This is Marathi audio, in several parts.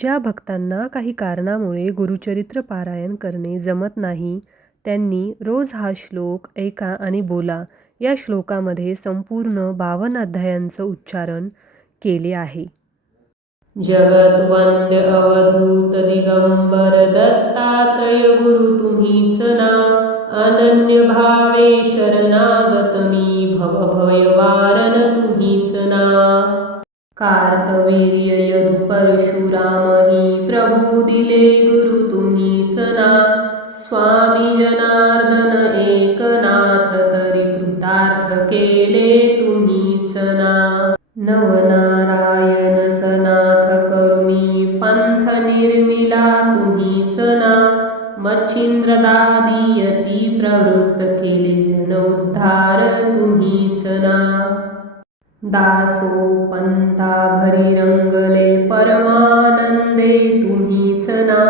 ज्या भक्तांना काही कारणामुळे गुरुचरित्र पारायण करणे जमत नाही, त्यांनी रोज हा श्लोक ऐका आणि बोला. या श्लोकामध्ये संपूर्ण 52 अध्यायांचं उच्चारण केले आहे. जगद्वंद्य अवधूत दिगंबर दत्तात्रय गुरु तुम्हीच ना, अनन्य भावे शरणागत मी, भवभय वारण तुम्हीच ना. कार्तवीर्य यदु परशुरामही, प्रभू दिले गुरु तुम्हीच ना. स्वामी जनार्दन एकनाथ, तरी कृतार्थ केले तुम्हीच ना. नवनारायण सनाथ करुणी, पंथ निर्मिला तुम्हीच ना. मच्छिंद्रदादी यती प्रवृत्त केले, जन उद्धार तुम्हीच ना. दासो पंता घरी रंगले, परमानंदे तुम्हीच ना.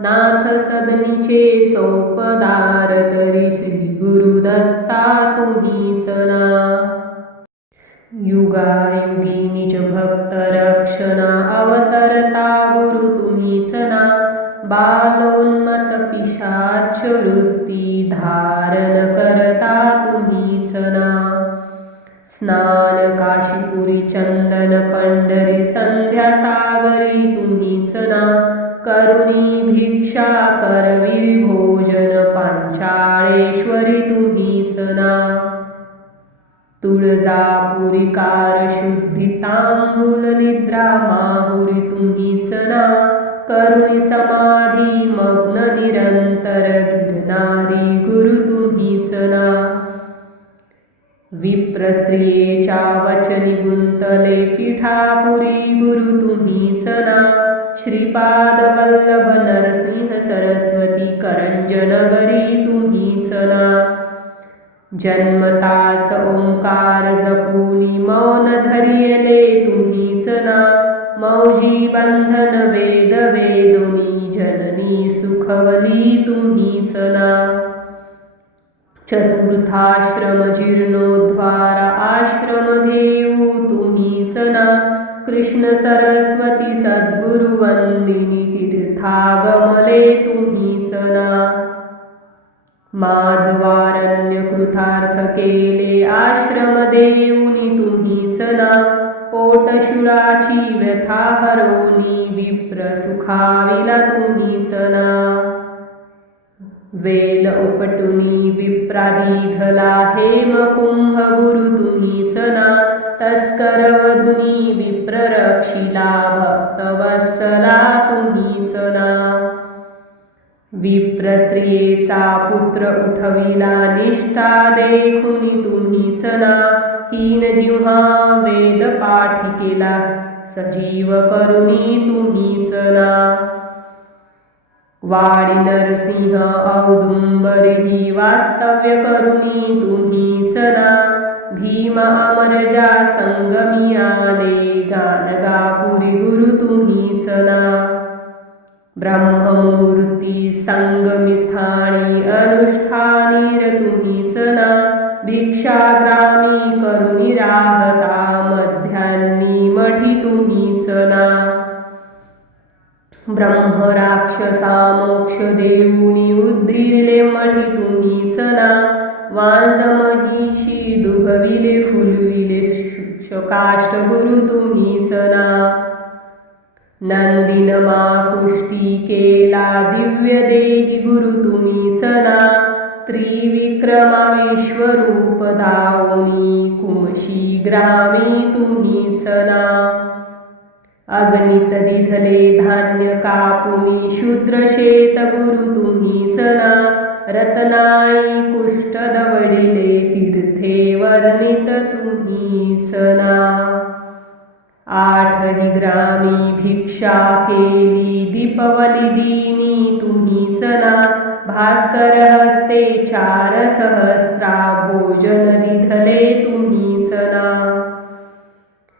नाथ सदनीचे चौपदार, तरी श्री गुरुदत्ता तुम्हीच ना. युगायुगी निज भक्त रक्षणा, अवतरता गुरु तुम्हीच ना. बालोन्मत पिशाच वृत्ती, धारण करता तुम्हीच ना. स्नान काशीपुरी चंदन पंढरी, संध्या सागरी तुम्हीच ना. करुणी भिक्षा करविरी भोजन, पांचाळेश्वरी तुम्हीच ना. तुळजापुरी कार शुद्धी, तांबूल निद्रा माहुरी तुम्हीच ना. करुणी समाधी मग्न निरंतर, गिरणारी गुरु तुम्हीच ना. विप्र स्त्रियेच्या वचनी गुंतले, पीठापुरी गुरु तुम्हीच ना. श्रीपाद वल्लभ नरसिंह सरस्वती, करंजनगरी तुम्हीच ना. जन्मताच ओंकार जपुनी, मौन धरियले तुम्हीच ना. मौजी बंधन वेद वेदोनी, जननी सुखवली तुम्हीच ना. चतुर्थाश्रम जीर्णोद्धार, आश्रम घेऊ तुम्हीच ना. कृष्ण सरस्वती सद्गुरु वंदिनी, तीर्थागमले तुम्हीच ना. माधवारण्य कृतार्थ केले, आश्रम देऊनी तुम्हीच ना. पोटशुळाची व्यथा हरोनी, विप्र सुखाविला तुम्हीच ना. वेल उपटुनी विप्रादिधला, हेमकुंभ गुरु तुम्हीच ना. तस्कर वधुनी विप्र रक्षिला, भक्तवत्सला तुम्हीच ना. विप्र स्त्रियेचा पुत्र उठविला, निष्ठा देखुनी तुम्हीच ना. हीन जिव्हा वेद पाठी केला, सजीव करुणी तुम्हीच ना. वाडी नरसिंह औदुंबरी, वास्तव्य करुणी तुम्हीच ना. भीम अमरजा संगमी आले, गाणगापुरी गुरु तुम्हीच ना. ब्रह्ममूर्ती संगमी स्थानी, अनुष्ठानी तुम्हीच ना. भिक्षाग्रामी करुणी राहता, मध्यान्नी मठी तुम्हीच ना. ब्रह्म राक्षसा मोक्ष देऊनी, उद्धिरले मठी तुम्हीच ना. वांज महिषी दुभविले, फुलविले शुष्काष्ट गुरु तुम्हीच ना. नंदीनमा कुष्टी केला, दिव्य देही गुरु तुम्हीच ना. त्रिविक्रमा विश्वरूप दाऊनी, कुमशी ग्रामी तुम्हीच ना. अगणित दिधले धान्य कापुनी, शूद्र शेत गुरु तुम्हीच ना. रत्नाई कुष्ठ दवडिले, तीर्थे वर्णित तुम्हीच ना. आठही ग्रामी भिक्षा केली, दीपवली दीनी तुम्हीच ना. भास्कर हस्ते 4 सहस्त्रा, भोजन दिधले तुम्हीच ना.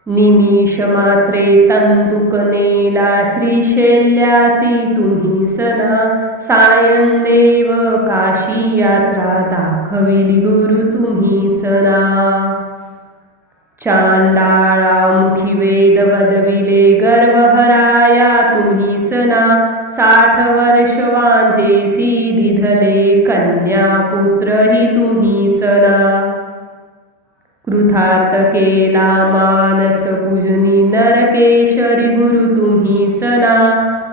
निमिष मात्रे तंतुक नेला, श्रीशैल्यासी तुम्हीच ना. सायंदेव काशी यात्रा, दाखविली गुरु तुम्हीच ना. चांडाळा मुखी वेद वदविले, गर्वहराया तुम्ही ना. 60 वर्ष वांझेसी दिधले कन्या पुत्रही तुम्हीच ना. कृतार्थ केला मानस पूजनी नरकेशरी गुरु तुम्हीच ना.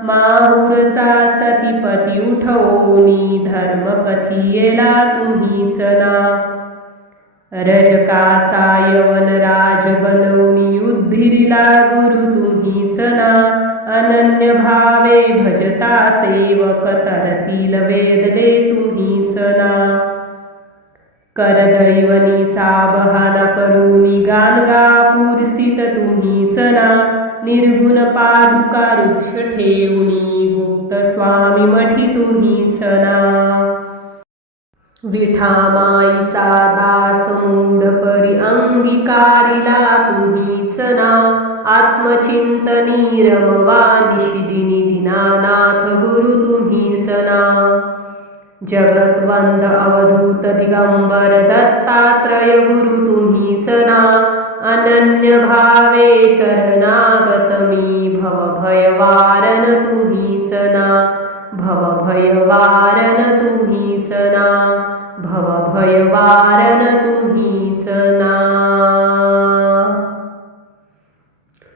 माहुरचा सतीपती उठवोनी धर्म कथियेला तुम्हीच ना. रजकाचा यवन राज बनवनी उद्धिरिला गुरु तुम्हीच ना. अनन्य भावे भजता सेवक तरतील वेदले तुम्हीच ना. करदळीवनीचा बहाना करूनी गाणगा पूरस्थित तुम्हीच ना. निर्गुण पादुका वृक्ष ठेवणी गुप्त स्वामी मठी तुम्हीच ना. विठामाईचा दास मूढ परी अंगीकारिला तुम्हीच ना. आत्मचिंतनी रमवा निशिदिनी दीनानाथ गुरु तुम्हीच ना. जगत्वंद अवधूत दिगंबर दत्तात्रय गुरु तुम्हीच ना. अनन्य भावे शरणागत मी भवभयवारण तुम्हीच ना. भवभयवारण तुम्हीच ना. भवभयवारण तुम्हीच ना.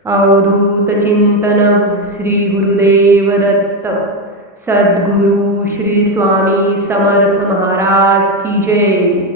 अवधूत चिंतन श्री गुरुदेव दत्त. सद्गुरु श्री स्वामी समर्थ महाराज की जय.